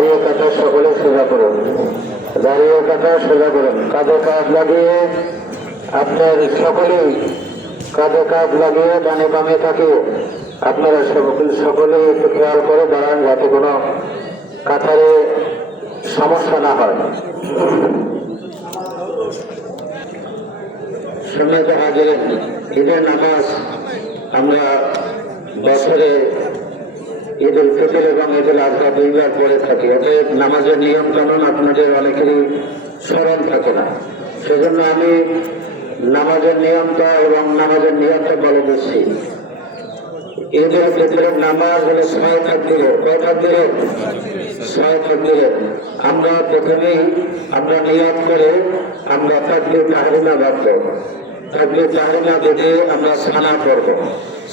দাঁড়িয়ে কাটা সকলে সোজা করুন, দাঁড়িয়ে কাটা সোজা করুন। কাঁধে কাঁধ লাগিয়ে আপনার সকলেই কাঁধে কাঁধ লাগিয়ে ডানে বামে থাকিয়ে আপনারা সকলে একটু খেয়াল করে দাঁড়ান, যাতে কোনো কাতারে সমস্যা না হয়। সম্মানিত হাজিরিন, ঈদের নামাজ আমরা বছরে ঈদ উল ফিতর এবং ঈদ উল আজহা দুইবার পড়ে থাকি। অতএব নামাজের নিয়ম কানুন আপনাদের অনেকেরই স্মরণ থাকে না, সেজন্য আমি নামাজের নিয়মটা এবং নামাজের নিয়মটা বলে দিচ্ছি। ঈদ উল ফিতরের নামাজ হলো 6 তাকবীরে। কয় তাকবীরে? 6 তাকবীরে। আমরা প্রথমেই আমরা নিয়ত করে আমরা তাকবীর তাহরিমা বাঁধব। তাকবীর তাহরিমা বেঁধে আমরা সানা পড়ব।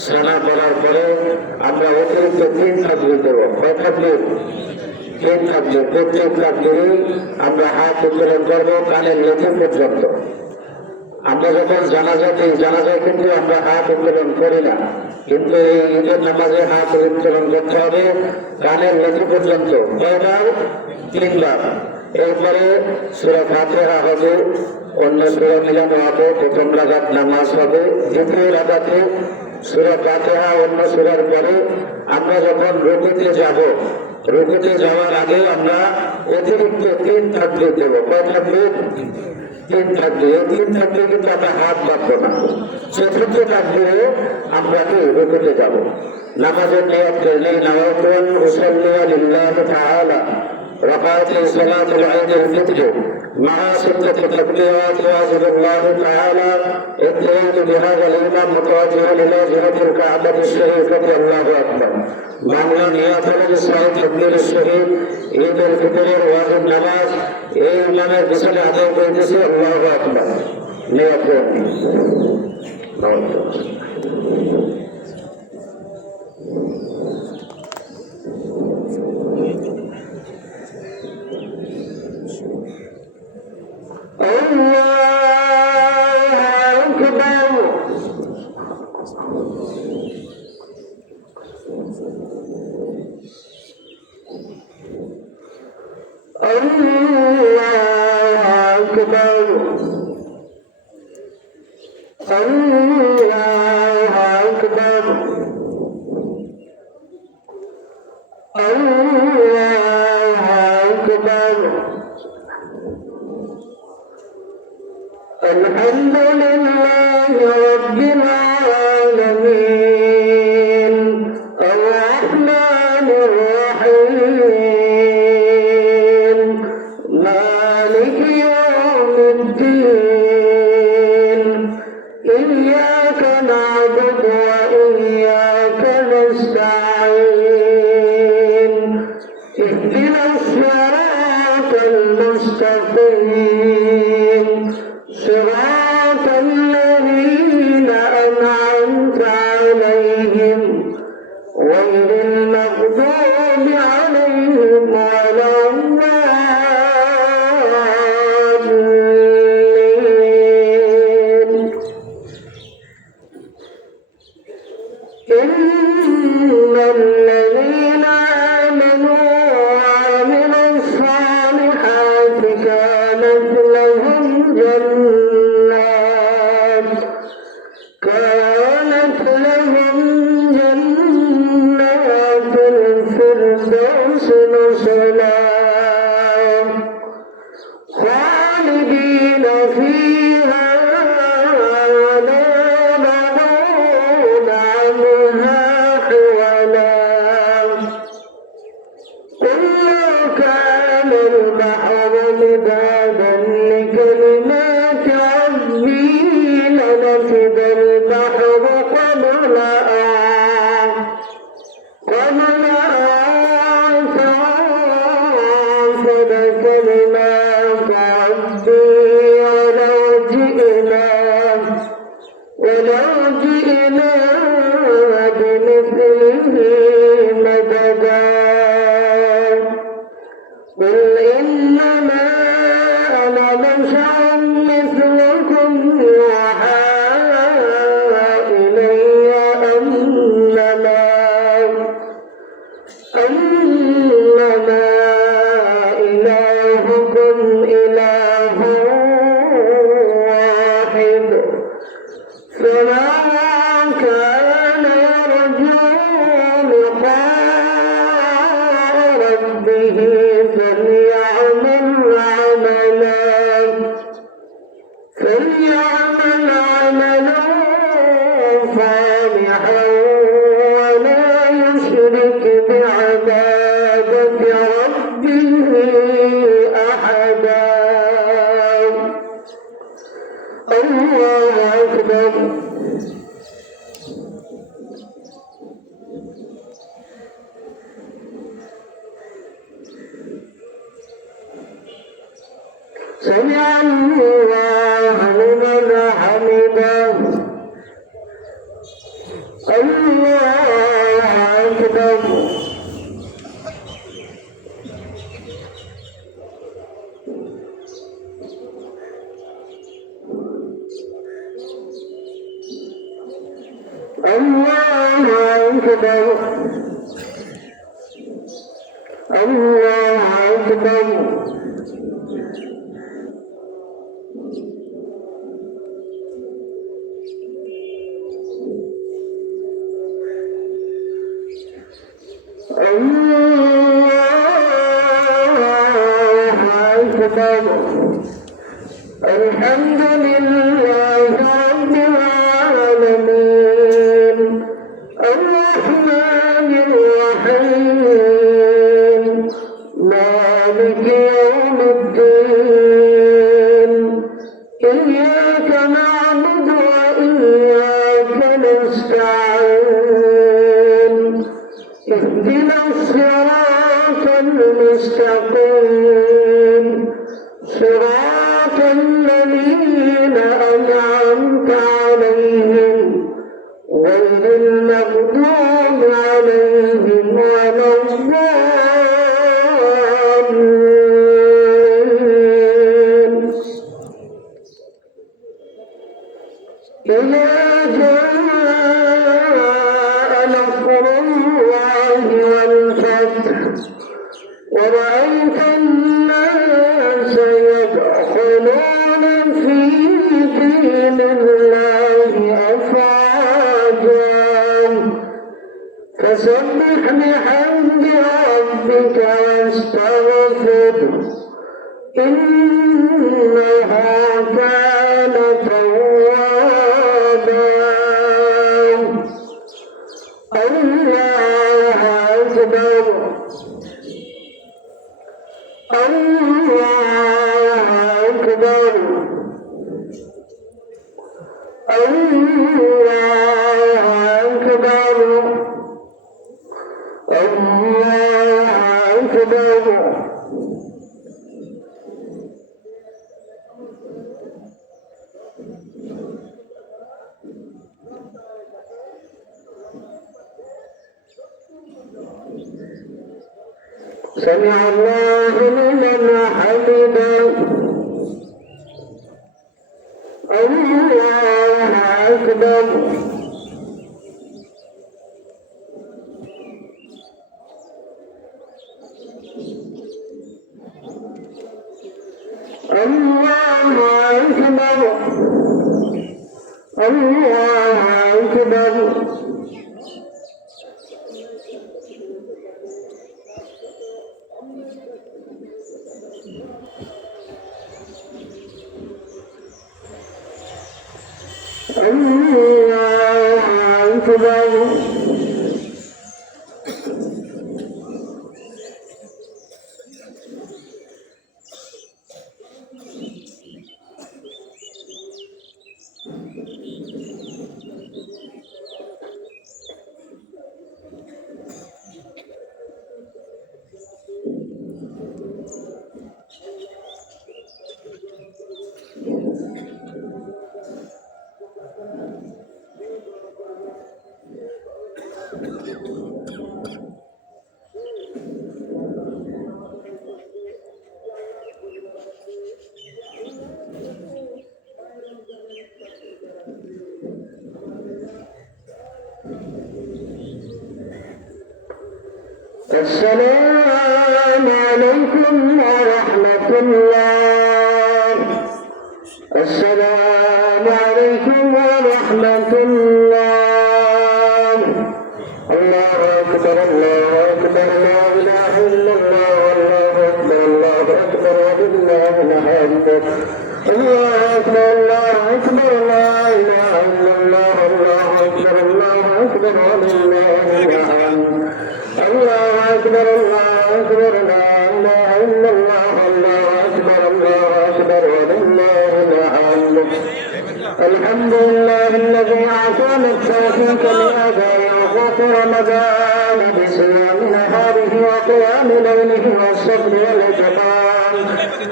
সানা পড়ার পরে আমরা অতিরিক্ত 3 তাকবীর দেব। কয় তাকবীর? 3 তাকবীর। প্রত্যেক তাকবীরে আমরা হাত উত্তোলন করবো কানের লেথে পর্যন্ত। আমরা যখন জানাজায় কিন্তু আমরা হাত উত্তোলন করি না, কিন্তু এই ঈদের নামাজে হাত উত্তোলন করতে হবে কানের লেথে পর্যন্ত। কয়বার? 3 বার। এরপরে সূরা ফাতিহা হবে, অন্য সূরা মিলানো হবে। প্রথম রাকাত নামাজ হবে, দ্বিতীয় রাকাতে সূরা ফাতিহা অন্য সূরার পরে আমরা যখন রুকুতে যাব, রুকুতে যাওয়ার আগে আমরা অতিরিক্ত 3 তাকবীর দেব। কয় তাকবীর? 3 তাকবীর। এই 3 তাকবীর কিন্তু আমরা হাত বাঁধবো না। চতুর্থ তাকবীরে আমরা রুকুতে যাব। নামাজের নিয়ত করলে নাওয়াতুন উসাল্লি লিল্লাহি তাআলা রাকাতাই সালাতুল ঈদ আল ফিতর مع 6 تكبيرات واجب الله تعالى اتيت بهذا الامام متوجها الى جهه الكعبه الشريفه الله اكبر। বাংলা নিয়ত হলো যে 6 তাকবীরের শহীদ ঈদ উল ফিতরের ওয়াজিব নামাজ এই ইমামের পিছনে আদায় করতেছি। আল্লাহু আকবার। নিয়ত করুন। الحمد لله رب العالمين الرحمن الرحيم مالك يوم الدين إياك نعبد وإياك نستعين اهدنا الصراط المستقيم صراط الذين أنعمت عليهم غير المغضوب عليهم ولا الضالين. إن الذين آمنوا وعملوا الصالحات كانت لهم جنات الفردوس نزلا خالدين فيها لا يبغون عنها حولا. قل لو كان البحر مدادا لكلمات ربي لنفد البحر قبل أن تنفد كلمات ربي ولو جئنا بمثله مددا. قل إنما أنا بشر مثلكم يوحى إلي أنما به فليعمل عملا صالحا ولا يشرك بعبادة ربه أحدا. الله أكبر. سمع الله لمن حمده. الله أكبر. الله أكبر. الله أكبر. الله أكبر. الحمد لله رب العالمين الرحمن الرحيم مالك يوم الدين إياك نعبد وإياك نستعين اهدنا الصراط المستقيم صراط الذين أنعمت عليهم غير المغضوب عليهم ولا الضالين. إذا جاء نصر الله والفتح ورأيت الناس يدخلون في دين الله أفواجا فسبح بحمد ربك واستغفره إنه كان توابا. الله أكبر. الله أكبر. الله أكبر. الله أكبر. سمع الله لمن حمده. الله أكبر. الله أكبر. الله أكبر. الله أكبر. السلام عليكم ورحمة الله. السلام عليكم ورحمة الله. الله أكبر. الله أكبر. لا إله إلا الله أكبر الله أكبر الله أكبر لا إله إلا الله الله أكبر الله أكبر ولله الحمد الله أكبر الله أكبر لا إله إلا الله الله أكبر ولله الحمد الحمد لله الذي أعطانا التوفيق لأداء حقوق رمضان بصيام نهاره وقيام ليله والصبر والإتقان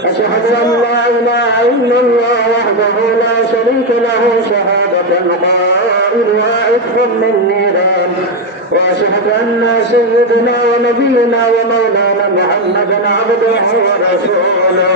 أشهد أن لا إله إلا الله وحده لا شريك له شهادة قائلها عتق من نيران وأشهد أن سيدنا ونبينا ومولانا محمدا عبده ورسوله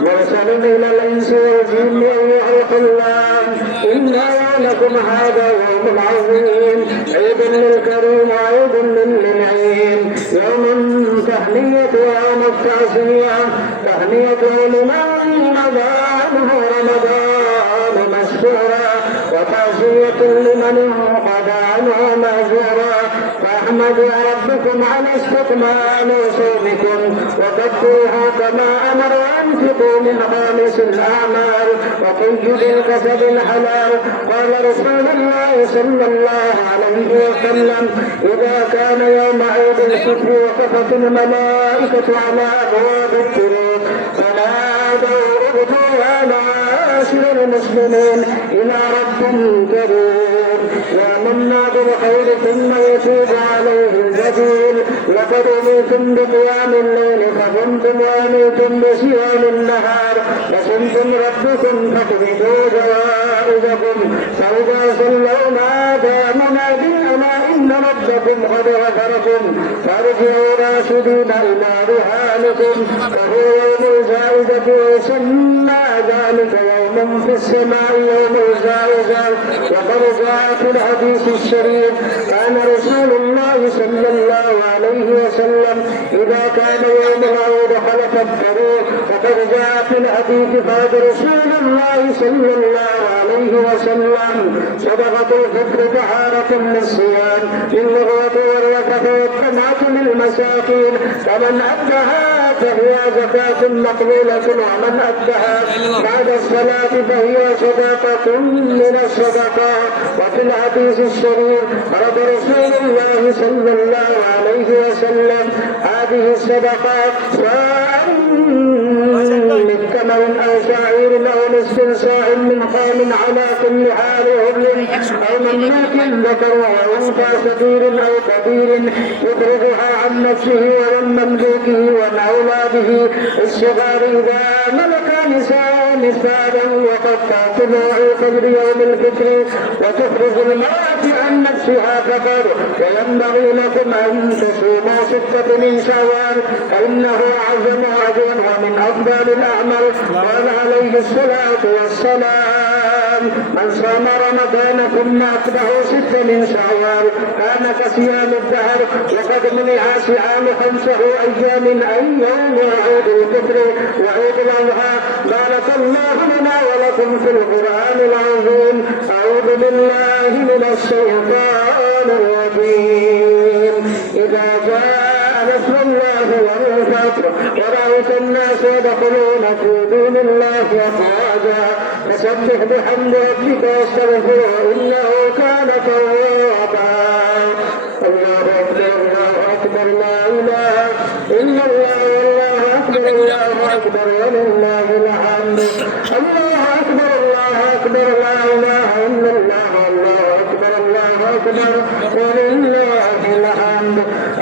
مرسل إلى الإنس والجن أيها الخلان إنا لكم هذا يوم عظيم عيد للكريم وعيد للمنعم يوم تهنية ويوم التعزية تهنية لمن مضى عنه رمضان مشكورا وتعزية لمن انقضى عنه مأجورا فاحمدوا ربكم على استكمال صومكم وكفوه كما امر وانفقوا من خامس الاعمال وقيد الكسب الحلال قال رسول الله صلى الله عليه وسلم اذا كان يوم عيد الفطر وقفت الملائكه على ابواب الطرق فنادوا اغدوا يا معاشر المسلمين الى رب كريم ومنا بالخير ثم يتوب عليه الجبين لقد أميتم بقيام الليل فقمتم وأميتم بصيام النهار فصمتم ربكم فاقبضوا جوائزكم فإذا صلوا نادى مناد ألا إن ربكم قد غفركم فارجعوا راشدين إلى رحالكم وهو يوم الجائزة ويسمى ذلك يوم في السماء يوم الجائزة وقد جاء في الحديث الشريف كان رسول الله صلى الله عليه وسلم إذا كان يوم العيد خلف الطريق وقد جاء في الحديث قال رسول الله صلى الله عليه وسلم صدقة الفطر طهارة للصيام للغوة والركعة والطمعة للمساكين فمن أدها فهي زكاة مقبولة ومن أدها بعد الصلاة فهي صدقة من الصدقات وفي الحديث الشريف فرض رسول الله صلى الله عليه وسلم هذه الصدقات سواء من تمر أو شعير أو نصف ساع من خام على كل حال هبل أو مملوك ذكر وأنثى صغير أو كبير يخرجها عن نفسه ومن مملوكه ومن أولاده الصغار إذا ملك نساء نساء وقد طلوع فجر يوم الفطر وتخرج المرأة عن نفسها فقر وينبغي لكم أن تصوموا ستة من شوال فإنه أعظم أجرا ومن أفضل الأعمال قال عليه الصلاة والسلام من صام رمضان ثم أتبعه ستة من شوال كان كصيام الدهر وقد منع صيام 5 أيام أي يوم وعيد الفطر وعيد الأضحى بارك الله لنا ولكم في القرآن العظيم أعوذ بالله من الشيطان الرجيم إذا جاء نصر الله والفتح ورأيت الناس يدخلون في دين الله أفواجا فسبح بحمد ربك واستغفره إنه كان توابا الله أكبر الله أكبر لا إله إلا الله والله أكبر الله أكبر ولله الحمد الله أكبر الله أكبر لا إله إلا الله والله أكبر الله أكبر ولله الحمد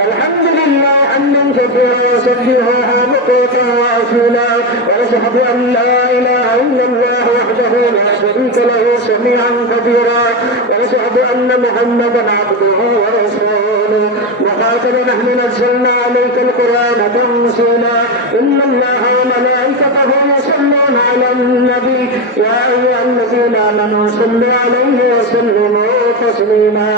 الحمد لله حمدا كثيرا وسبحه بكرة وأصيلا ونشهد أن لا إله إلا الله وحده لا شريك له سميعا كبيرا ونشهد أن محمدا عبده ورسوله وخاتم نحن نزلنا عليك القرآن تنزيلا إن الله وملائكته يصلون على النبي يا أيها الذين آمنوا صلوا عليه وسلموا تسليما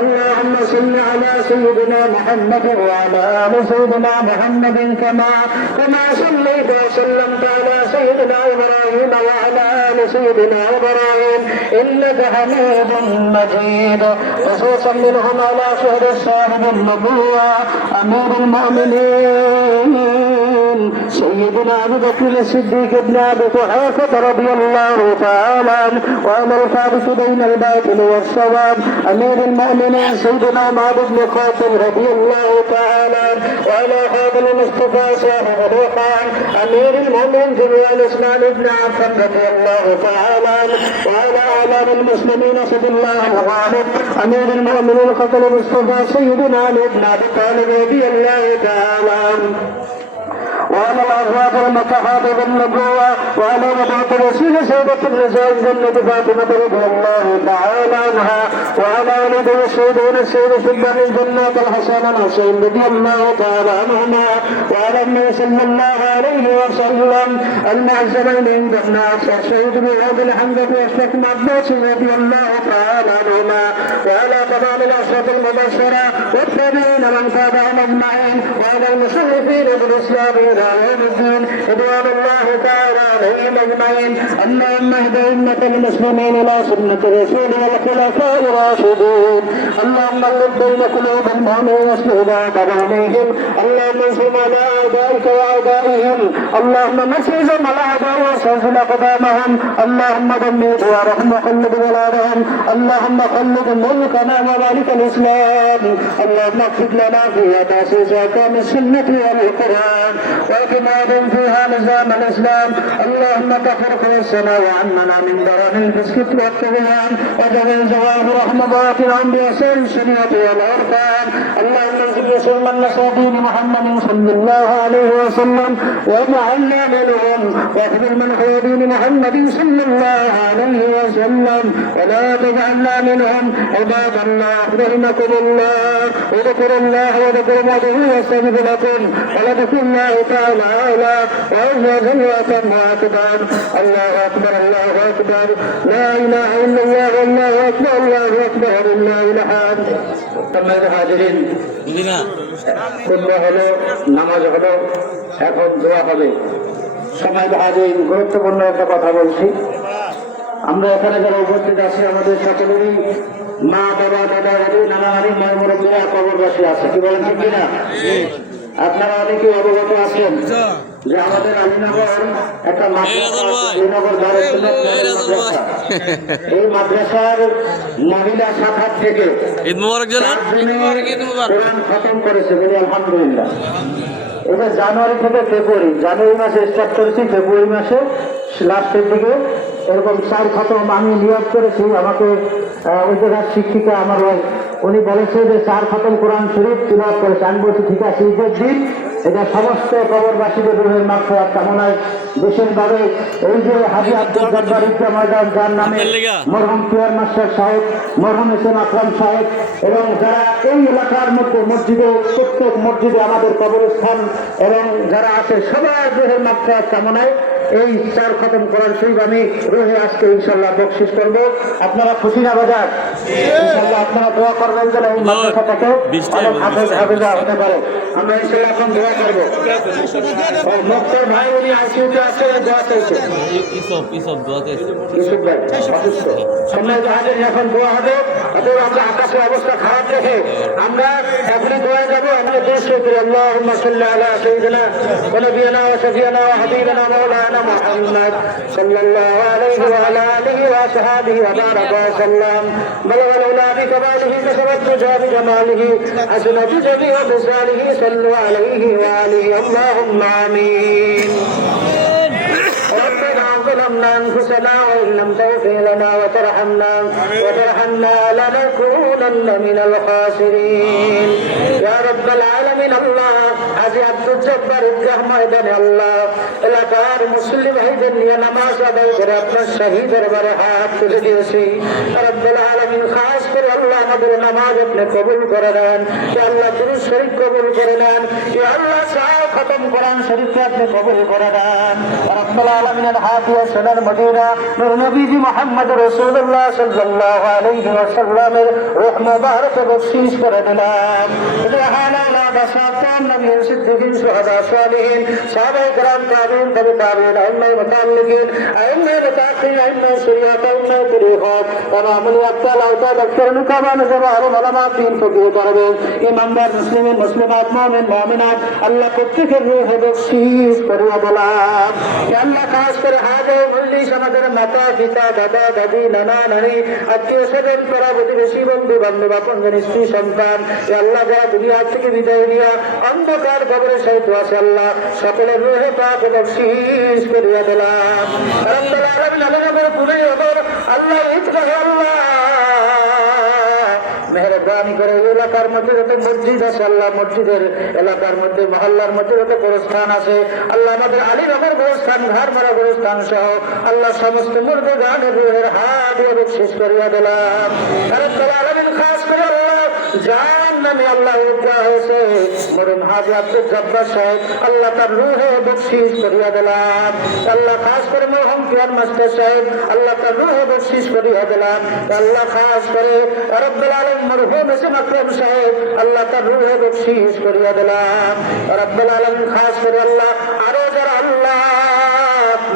اللهم صل على سيدنا محمد وعلى آل سيدنا محمد كما صليت وسلمت على سيدنا إبراهيم وعلى آل سيدنا إبراهيم إنك حميد مجيد خصوصا منهم على شهر صاحب النبوة أمير المؤمنين سيد سيدنا أبي بكر الصديق بن أبي قحافة رضي الله تعالى عنه وعلى الفارق بين الباطل والصواب أمير المؤمنين سيدنا عمر بن الخطاب رضي الله تعالى عنه وعلى هذا المصطفى صاحب الوقار أمير المؤمنين جميع الإسلام بن عفان رضي الله تعالى عنه وعلى أعلام المسلمين صلى الله عليه أمير المؤمنين خطر المصطفى سيدنا علي بن أبي طالب رضي الله تعالى عنه وعلى الأزواج المتحابة بالنبوة وعلى نبوة رسول سيدة الرجال جنة فاطمة رضي الله تعالى عنها وعلى ولد الشهدون السيد سلطان الجنات الحسن الحسين رضي الله تعالى عنهما وعلى النبي صلى الله عليه وسلم المعزمين عند الناس الشهيد بن الحمد واشرف عباس رضي الله تعالى عنهما وعلى تمام الأشرف المبشرة والتابعين من تابعهم أجمعين وعلى المشرفين بالإسلام إلى يوم الدين رضوان الله تعالى عليهم أجمعين اللهم اهد أمة المسلمين إلى سنة الرسول والخلفاء الراشدين اللهم الف بين قلوب المؤمنين واصلح ذات بينهم اللهم انصر على أعدائك وأعدائهم اللهم مسعز على الأعداء وسلسل أقدامهم اللهم دمر ديارهم وخلد بلادهم اللهم خلد ملكنا ومالك الإسلام اللهم اغفر لنا فيها تأسيس أحكام السنة والقرآن وإكمال فيها نظام الإسلام اللهم تفرق السماء وعمنا من درن الفسق والطغيان وجميع زواهر رحمات الأنبياء الشريعة والعرفان اللهم انصر رسول نصر دين محمد صلى الله عليه وسلم واجعلنا منهم واخبر من هو دين محمد صلى الله عليه وسلم ولا تجعلنا منهم عباد الله رحمكم الله اذكروا الله وذكروا موته واستغفر لكم ولذكر الله تعالى أعلى وأزواجا وأتم وأكبر الله أكبر الله أكبر لا إله إلا الله والله أكبر الله أكبر لله الحمد সম্মানিত হাজিরিন খুতবা হলো নামাজ হলো এখন দোয়া হবে সম্মানিত হাজিরিন গুরুত্বপূর্ণ একটা কথা বলছি আমরা এখানে যারা উপস্থিত আছি আমাদের সকলেরই মা বাবা দাদা দাদি নানা নানি মায়ের মুরব্বীরা কবরবাসী আছে কি বলেন ঠিক কিনা আপনারা অনেকে অবগত আছেন যে আমাদের আলীনগর একটা মাদ্রাসা এই মাদ্রাসার মহিলা শাখা থেকে কোরআন খতম করেছে বলে আলহামদুলিল্লাহ এটা জানুয়ারি থেকে জানুয়ারি মাসে স্টার্ট করেছি ফেব্রুয়ারি মাসে লাস্টের দিকে এরকম 4 খতম আমি নিয়োগ করেছি আমাকে ওই জায়গার শিক্ষিকা আমার উনি বলেছে যে 4 খতম কোরআন শরীফ তিলাওয়াত করেছে আমি বলছি ঠিক আছে ঈদের দিন এটা সমস্ত কবরবাসীদের রুহের মাগফিরাত কামনায় বিশেষভাবে এই যে হাজী আব্দুল জব্বার ঈদগাহ ময়দান যার নামে মরহুম পিয়ার মাস্টার সাহেব মরহুম হোসেন আকরাম সাহেব এবং যারা এই এলাকার মধ্যে মসজিদে প্রত্যেক মসজিদে আমাদের কবরস্থান এবং যারা আছে সবার রুহের মাগফিরাত কামনায় এই 4 খতম কোরআন শরীফ আমি রুহে আজকে ইনশাআল্লাহ বকশিশ করব আপনারা খুশি না বাজার ইনশাআল্লাহ আপনারা দোয়া করবেন যেন এই মাদ্রাসাটাকে অনেক হাফেজা হতে পারে আমরা ইনশাআল্লাহ এখন দোয়া করব মুক্তার ভাই উনি আইসিইউতে আছে দোয়া চাইছে ইসব দোয়া চাইছে ইসব ভাই অসুস্থ সম্মানিত হাজির এখন দোয়া হবে অতএব আমরা আকাশের অবস্থা খারাপ দেখে আমরা এখনই দোয়া যাব আমরা দেশ করি আল্লাহুম্মা সাল্লি আলা সাইয়্যিদিনা ওয়া নাবিয়িনা ওয়া শাফিয়ানা ওয়া হাবিবানা মাওলানা محمد صلى الله عليه وعلى آله وصحبه وبارك وسلم بلغ العلا بكماله كسبت تجاه بجماله حسنت جميع بصاله صلوا عليه وآله اللهم آمين ربنا ظلمنا أنفسنا وإن لم تغفر لنا وترحمنا لنكونن من الخاسرين يا رب العالمين الله হাজী আব্দুল জব্বার ঈদগাহ ময়দানে আল্লাহ এলাকার মুসলিম ভাইদের নিয়ে নামাজ আদায় করে আপনার শাহী দরবারে হাত তুলে দিয়েছি রব্বুল আলামিন খাস করে আল্লাহ আমাদের নামাজ আপনি কবুল করে নেন ইয়া আল্লাহ দুরূদ শরীফ কবুল করে নেন ইয়া আল্লাহ সারা খতম কোরআন শরীফ আপনি কবুল করে নেন রব্বুল আলামিনের হাদিয়া সোনার মদিনা নূর নবীজি মুহাম্মদ রাসূলুল্লাহ সাল্লাল্লাহু আলাইহি ওয়াসাল্লামের রূহ মুবারক বখশিশ করে দিলাম সুবহানাল্লাহ বাসাতাম নবী সিদ্দিকিন শুহাদা সালিহিন সাহাবায়ে কেরাম তাবিন তাবে তাবিন আইম্মাই মুতাআল্লিকিন আইম্মাই মুতাআখিরিন আইম্মাই শরিয়াত আইম্মাই তরিকাত তামাম আল-আবতাল আওতাদ আকসার নুকাবান জবার মালামা তিন ফকির করবেন ইমানদার মুসলিমিন মুসলিমাত মুমিন মুমিনাত আল্লাহ প্রত্যেকের রূহে বখশিশ করিয়া দিলাম আল্লাহ খাস করে হাজে মজলিস আমাদের মাতা পিতা দাদা দাদি নানা নানি আত্মীয় স্বজন পাড়া প্রতিবেশী বন্ধু বান্ধব আপনজন স্ত্রী সন্তান আল্লাহ যারা দুনিয়া থেকে বিদায় নিয়া অন্ধকার কবরে সাহিত্য আছে আল্লাহ সকলের রূহে পাক বখশিশ করিয়া দিলাম রব্বুল আলামিন আল্লাহ পুরে আল্লাহ ইতবাহ আল্লাহ মেহরবানি করে এলাকার মধ্যে যত মসজিদ আছে আল্লাহ মসজিদের এলাকার মধ্যে মহল্লার মধ্যে যত গোরস্থান আছে আল্লাহ আমাদের আলীনগর গোরস্থান ঘাড়মারা গোরস্থান সহ আল্লাহ সমস্ত মুর্দে গানের রুহের হাত দিয়ে বখশিশ করিয়া দিলাম রব্বুল আলামিন খাস করে আল্লাহ জান নামে আল্লাহ উদ্ধার হয়েছে মরুম হাজী আব্দুল জব্বার সাহেব আল্লাহ তার রুহে বখশিশ করিয়া দিলাম আল্লাহ খাস করে মরহুম পিয়ার মাস্টার সাহেব আল্লাহ তার রুহে বখশিশ করিয়া দিলাম আল্লাহ খাস করে রব্বুল আলামিন মরহুম এসএম আকরাম সাহেব আল্লাহ তার রুহে বখশিশ করিয়া দিলাম রব্বুল আলামিন খাস করে আল্লাহ আরো যারা আল্লাহ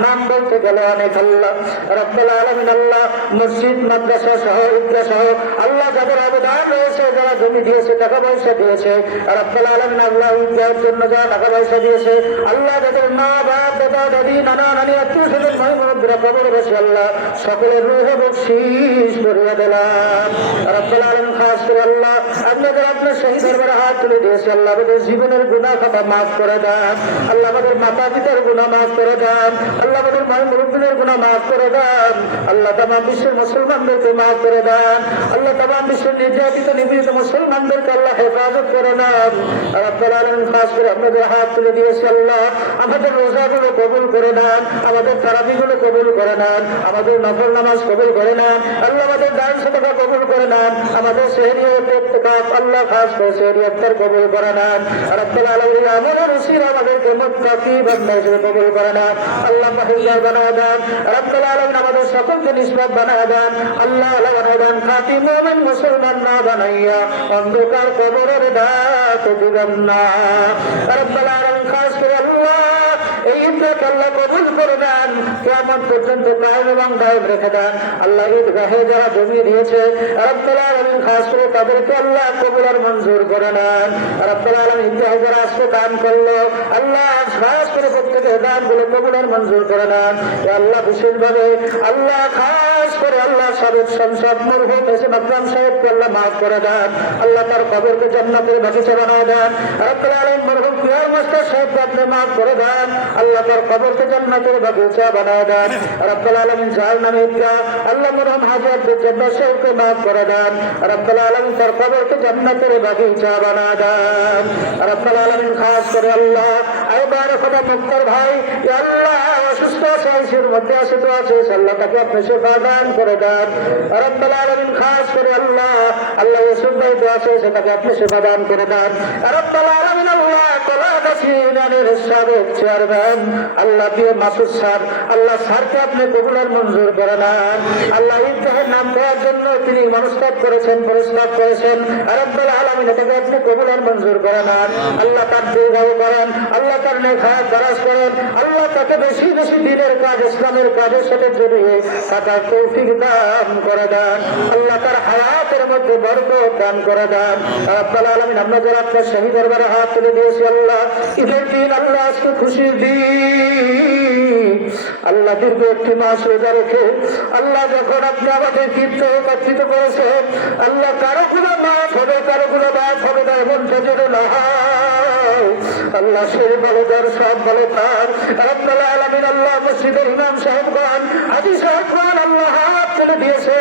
নাম বলতে গেলে অনেক আল্লাহ রব্বুল আলামিন আল্লাহ মসজিদ মাদ্রাসা সহ ঈদগাহ সহ আল্লাহ যাদের অবদান রয়েছে যারা জমি দিয়েছে টাকা পয়সা দিয়েছে রব্বুল আলামিন আল্লাহ ঈদগাহের জন্য যারা টাকা পয়সা দিয়েছে আল্লাহ যাদের মা বাপ দাদা দাদি নানা নানি আত্মীয় স্বজন ভাই বোনেরা কবরে বসে আল্লাহ সকলের রূহে বখশিশ করিয়া দিলাম রব্বুল আলামিন খাস করে আল্লাহ আপনাদের আপনার শহীদ দরবারে হাত তুলে দিয়েছে আল্লাহ আমাদের জীবনের গুনাহ খাতা মাফ করে দেন আল্লাহ আমাদের মাতা পিতার গুনাহ মাফ করে দেন আল্লাহ আমাদের ভাই মুরব্বিদের গুনাহ মাফ করে দেন আল্লাহ তামাম বিশ্বের মুসলমানদেরকে মাফ করে দেন আল্লাহ তামাম বিশ্বের নির্যাতিত নিপীড়িত মুসলমানদেরকে আল্লাহ হেফাজত করে নেন রব্বুল আলামিন খাস করে আপনাদের হাত তুলে দিয়েছে আল্লাহ আমাদের রোজাগুলো কবুল করে নেন আমাদের তারাবিগুলো কবুল করে নেন আমাদের নফল নামাজ কবুল করে নেন আল্লাহ আমাদের দান সাদাকা কবুল করে নেন আমাদের সেহরি ও ইত্তেকাফ আল্লাহ খাস করে সেহরি ইফতার কবুল করে নেন রব্বুল আলামিন আমাদের উসির আমাদেরকে মুত্তাকি বান্দা হিসেবে কবুল করে নেন আল্লাহ মাহিয়া বানায় দেন রব্বুল আলামিন আমাদের সকলকে নিসবত বানায় দেন আল্লাহ বানায় দেন খাঁটি মুমিন মুসলমান না বানাইয়া অন্ধকার কবরের দাঁত দিবেন না রব্বুল আলামিন খাস করে আল্লাহ এই ঈদকে আল্লাহ কবুল করে দেন কিয়ামত পর্যন্ত কায়েম এবং দায়েম রেখে দেন আল্লাহ ঈদগাহে যারা জমি দিয়েছে রব্বুল আলামিন খাস করে তাদেরকে আল্লাহ কবুল আর মঞ্জুর করে নেন রব্বুল আলামিন ঈদগাহে যারা আজকে দান করলো আল্লাহ খাস করে প্রত্যেকের দানগুলো কবুল আর মঞ্জুর করে নেন আল্লাহ বিশেষভাবে আল্লাহ খাস করে আল্লাহ সাবেক সংসদ মরহুম এসএম আকরাম সাহেবকে আল্লাহ মাফ করে দেন আল্লাহ তার কবরকে জান্নাতের বাগিচা বানায় দেন রব্বুল আলামিন মরহুম পিয়ার মাস্টার সাহেবকে আপনি মাফ করে দেন আল্লাহ তার কবরকে জান্নাতের বাগিচা বানায় দেন রব্বুল আলামিন যার নামে ঈদগাহ আল্লাহ মরহুম হাজী আব্দুল জব্বার সাহেবকে মাফ করে দেন রব্বুল আলামিন তার কবরকে জান্নাতের বাগিচা বানায় দেন রব্বুল আলামিন খাস করে আল্লাহ আইবার খোদা মুক্তার ভাই আল্লাহ অসুস্থ আছে আইসির মধ্যে আছে তো আছে আল্লাহ তাকে আপনি শিফা দান করে দেন রব্বুল আলামিন খাস করে আল্লাহ আল্লাহ ইউসুফ ভাই তো আছে সেটাকে আপনি শিফা দান করে দেন রব্বুল আলামিন আল্লাহ কলাগাছি ইউনিয়নের সাবেক চেয়ারম্যান আল্লাহ দিয়ে মাসুদ স্যার আল্লাহ স্যারকে আপনি কবুল আর মঞ্জুর করে নেন আল্লাহ ঈদগাহের নাম দেওয়ার জন্য তিনি মনস্তাব করেছেন প্রস্তাব করেছেন রব্বুল আলামিন এটাকে আপনি কবুল আর মঞ্জুর করে নেন আল্লাহ তার দীর্ঘায়ু করেন আল্লাহ তার নেক হায়াত দারাজ করেন আল্লাহ তাকে বেশি বেশি দ্বীনের কাজ ইসলামের কাজের সাথে জড়িয়ে তার তৌফিক দান করে দেন আল্লাহ তার হায়াতের মধ্যে বরকত দান করে দেন রব্বুল আলামিন আমরা যারা আপনার শহীদ দরবারে হাত তুলে দিয়েছি আল্লাহ ঈদের দিন আল্লাহ আজকে খুশির দিন আল্লাহ দীর্ঘ একটি মাস রোজা রেখে আল্লাহ যখন আপনি আমাদের কীর্ত একত্রিত করেছেন আল্লাহ কারো গুলো মাফ হবে কারো গুলো মাফ হবে না এমন যেন না আল্লাহ সেই ভালো যার সব ভালো তার রব্বুল আলামিন আল্লাহ মসজিদের ইমাম সাহেবগণ হাজী সাহেবগণ আল্লাহ হাত তুলে দিয়েছে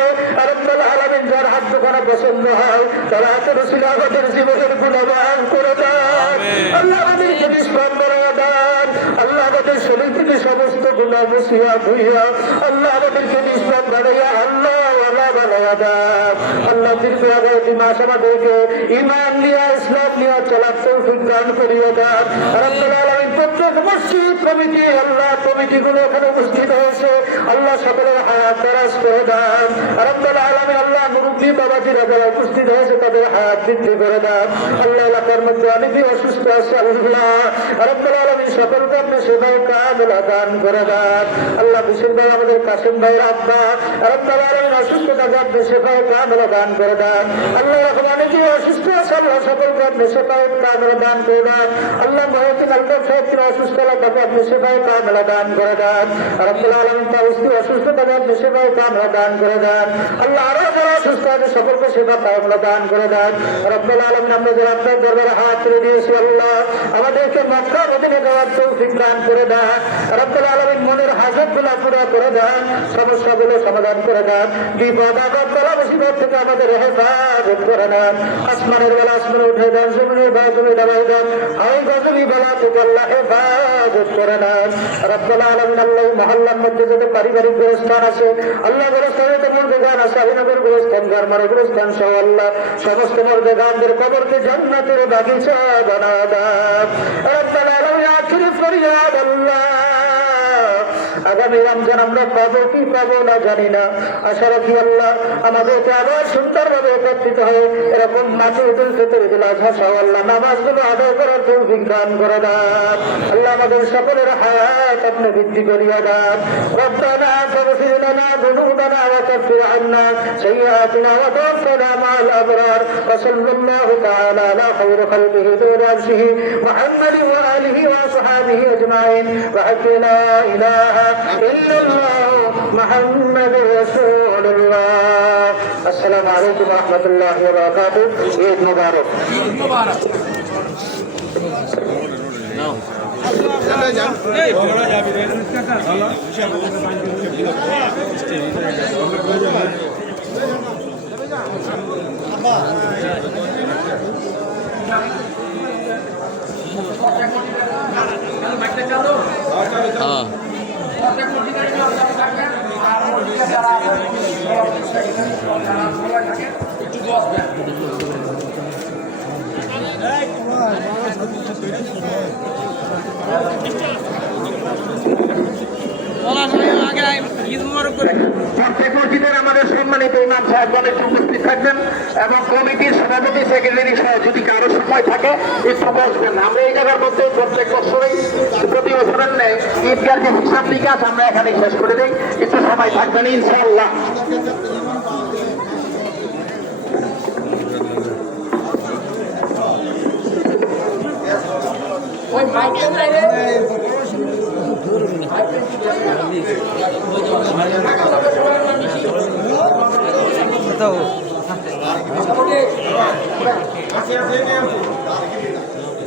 রব্বুল আলামিন যার হাত দোকানে পছন্দ হয় তারা হাতের উসিলা আমাদের জীবনের গুণগান করে দেন আল্লাহ আমাদেরকে নিষ্পাপ করে দেন আল্লাহ আমাদের শরীর থেকে সমস্ত গুনাহ মুছিয়া ধুইয়া আল্লাহ আমাদেরকে নিষ্পাপ বানাইয়া আল্লাহ বানাইয়া দেন আল্লাহ দীর্ঘ আগামী মাস আমাদেরকে ঈমান নিয়ে ইসলাম নিয়ে চলার তৌফিক দান করিয়ে দেন রব্বুল আলামিন প্রত্যেক মসজিদ কমিটি আল্লাহ কমিটিগুলো এখানে উপস্থিত হয়েছে আল্লাহ সকলের হায়াত দারাজ করে দেন রব্বুল আলামিন আল্লাহ মুরব্বী বাবাজিরা যারা উপস্থিত হয়েছে তাদের হাত বৃদ্ধি করে দেন। আল্লাহ এলাকার মধ্যে অনেকেই অসুস্থ আছে, আল্লাহ রব্বুল আলামিন সকলকে আপনি সেবাও কামিলা দান করে দেন। আল্লাহ বিশেষ ভাই আমাদের কাসিম ভাইয়ের আব্বা রব্বুল আলামিন অসুস্থতাকে আপনি সেবাও কামিলা দান করে দেন। আল্লাহ এরকম অনেকেই অসুস্থ আছে, আল্লাহ সকলকে আপনি সেবাও কামিলা দান করে দেন। আল্লাহ মহিউদ্দিন আলতাফ সাহেবকে অসুস্থ তাকে আপনি সেবাও কামিলা দান করে দেন। রব্বুল আলামিন তার অসুস্থতাকে আপনি সেবাও কামিলা দান করে দেন। আল্লাহ আরো যারা অসুস্থ আছে সকলকে সেবা কামিলা দান করে দেন। রব্বুল আলামিন আমরা যারা আপনার দরবারে হাত তুলে দিয়েছি আল্লাহ আমাদেরকে মক্কা মদিনা যাওয়ার তৌফিক দান করে দেন। রব্বুল আলামিন মনের হাজতগুলো পুরো করে দেন, সমস্যাগুলো সমাধান করে দেন, বিপদ আপদ বলা মুসিবত থেকে আমাদের হেফাজত করে নেন। আসমানের বেলা আসমানে উঠে দেন, জমিনের বেলা জমি দাবাই দেন, এই গজবি বেলা থেকে আল্লাহ হেফাজত করে নেন। রব্বুল আলামিন আল্লাহ মহল্লার মধ্যে যত পারিবারিক গোরস্থান আছে আল্লাহ গোরস্থানে তো মুর্দেগান আছে, আবিনগর গোরস্থান ঘরমার গোরস্থান সহ আল্লাহ সমস্ত মুর্দেগানদের কবরকে জান্নাতের বাগিচা বানা দেন। রব্বুল আলামিন আখিরি ফরিয়াদ আল্লাহ আগামী রমজান আমরা পাবো কি পাবো না জানি না, আশা রাখি আল্লাহ আমাদেরকে আবার সুন্দরভাবে একত্রিত হয়ে এরকম মাঠে ঈদুল ফিতর ঈদুল আজহা সহ আল্লাহ নামাজগুলো আদায় করার তৌফিক দান করে দেন। আল্লাহ আমাদের সকলের হায়াত আপনি বৃদ্ধি করিয়া দেন। রব্বানা ফাগফির লানা যুনুবানা ওয়া কাফির আন্না সাইয়্যাতিনা ওয়া তাওফানা মা'আল আবরার ওয়া সাল্লাল্লাহু তাআলা আলা খায়রি খালকিহি বিরাসিহি মুহাম্মাদিন ওয়া আলিহি ওয়া আসহাবিহি আজমাইন ওয়া লা ইলাহা ইল্লাল্লাহ মুহাম্মাদুর রাসূলুল্লাহ। আসসালামু আলাইকুম ওয়া রাহমাতুল্লাহি ওয়া বারাকাতুহু। ঈদ মুবারক। প্রত্যেক মসজিদের আমাদের সম্মানিত ইমাম সাহেবগণ একটু উপস্থিত থাকবেন এবং কমিটির সভাপতি সেক্রেটারি সহ যদি কারো সময় থাকে একটু বসবেন। আমরা এই জায়গার মধ্যে প্রত্যেক বছরই প্রতি বছরের নেই ঈদগার যে হিসাব নিকাশ আমরা এখানে শেষ করে দিই, একটু সময় থাকবেন ইনশাআল্লাহ।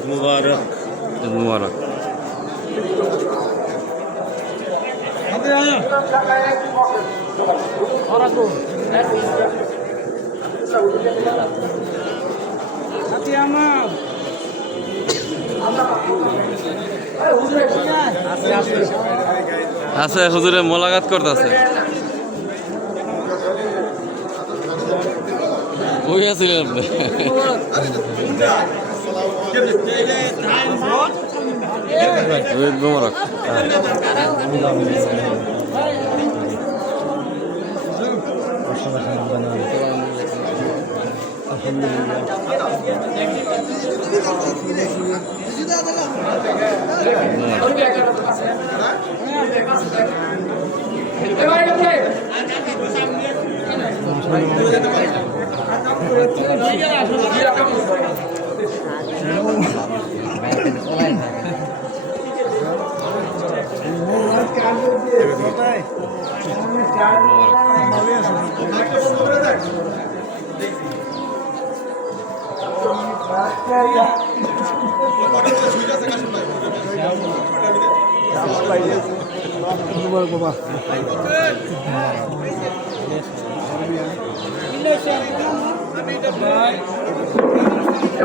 মুবারক মুবারক। আছে হুজুরে মোলাকাত করতেছে। ওই আছিলেন আপনি। মোবারক।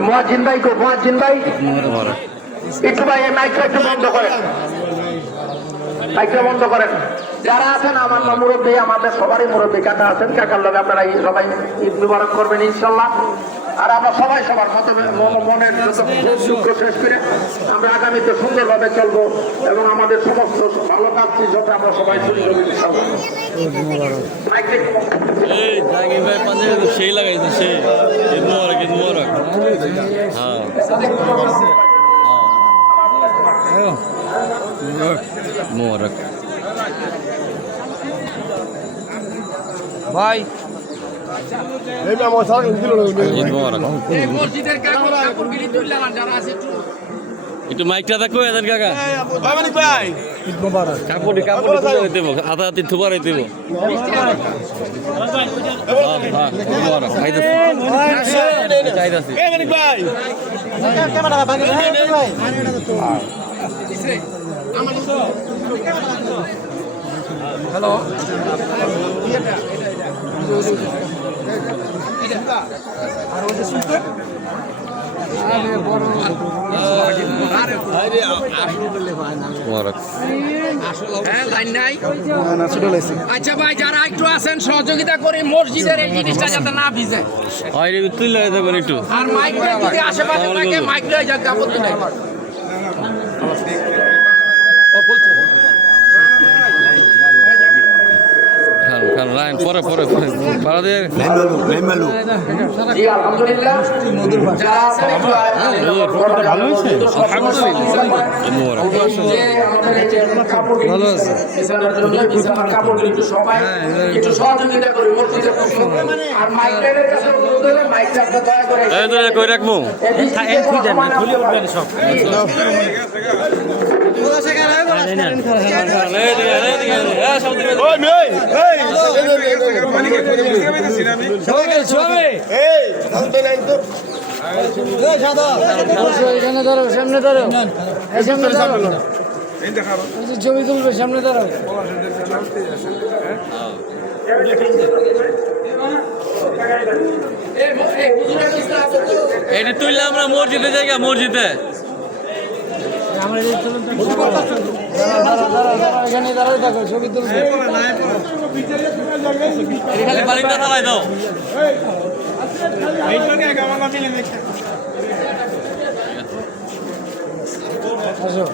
মুয়াজ্জিন ভাই গো, মুয়াজ্জিন ভাই একটু ভাই মাইকটা একটু বন্ধ করেন, মাইকটা বন্ধ করেন। যারা আছেন আমার মুরব্বী, আমাদের সবারই মুরব্বী কাকা আছেন, কাকার লগে আপনারা সবাই ঈদ মুবারক করবেন ইনশাআল্লাহ। আর আমরা সবাই সবার মনের যত দুঃখ শেষ করে আমরা আগামীতে সুন্দরভাবে চলবো এবং আমাদের সমস্ত ভালো কাজ যাতে আমরা সবাই শুরু করি এই জাগির ভাই পাঞ্জাবি তো সেই লাগাইছে সে ঈদ মোবারক হ্যাঁ মোবারক ভাই ঈদ মোবারক একটু মাইকটা দেখো এদের কাকা কাপড় তুলে দেবো আধা হাতি থুবারে দেবো হ্যালো আচ্ছা ভাই যারা একটু আছেন সহযোগিতা করে মসজিদের এই জিনিসটা যাতে না ভিজে তুলে দেবেন একটু আর মাইক যদি আশেপাশে থাকে মাইক লয়ে যাক আপত্তি নাই খান লাইন পরে পরে পাড়া দিয়ে জি আলহামদুলিল্লাহ যারা আছেন একটু ভালো হয়েছে যে আমাদের এই যে কাপড় ভালো আছে বিছানার জন্য বিছানার কাপড় একটু সবাই একটু সহযোগিতা করে মসজিদের পক্ষ আর মাইকের কাছে অনুরোধ হলো মাইকটা আপনারা দয়া করে এই ধরে কই রাখবো খুলে উঠবেন সব এখানে ধরো সামনে ধরো সামনে ধরো ছবি তুলবে সামনে ধরো এটা তুললে আমরা মসজিদে জায়গা মসজিদে এখানে দাঁড়াই থাকো ছবি তুলবে খালি বাড়িটা চালাই দাও আসো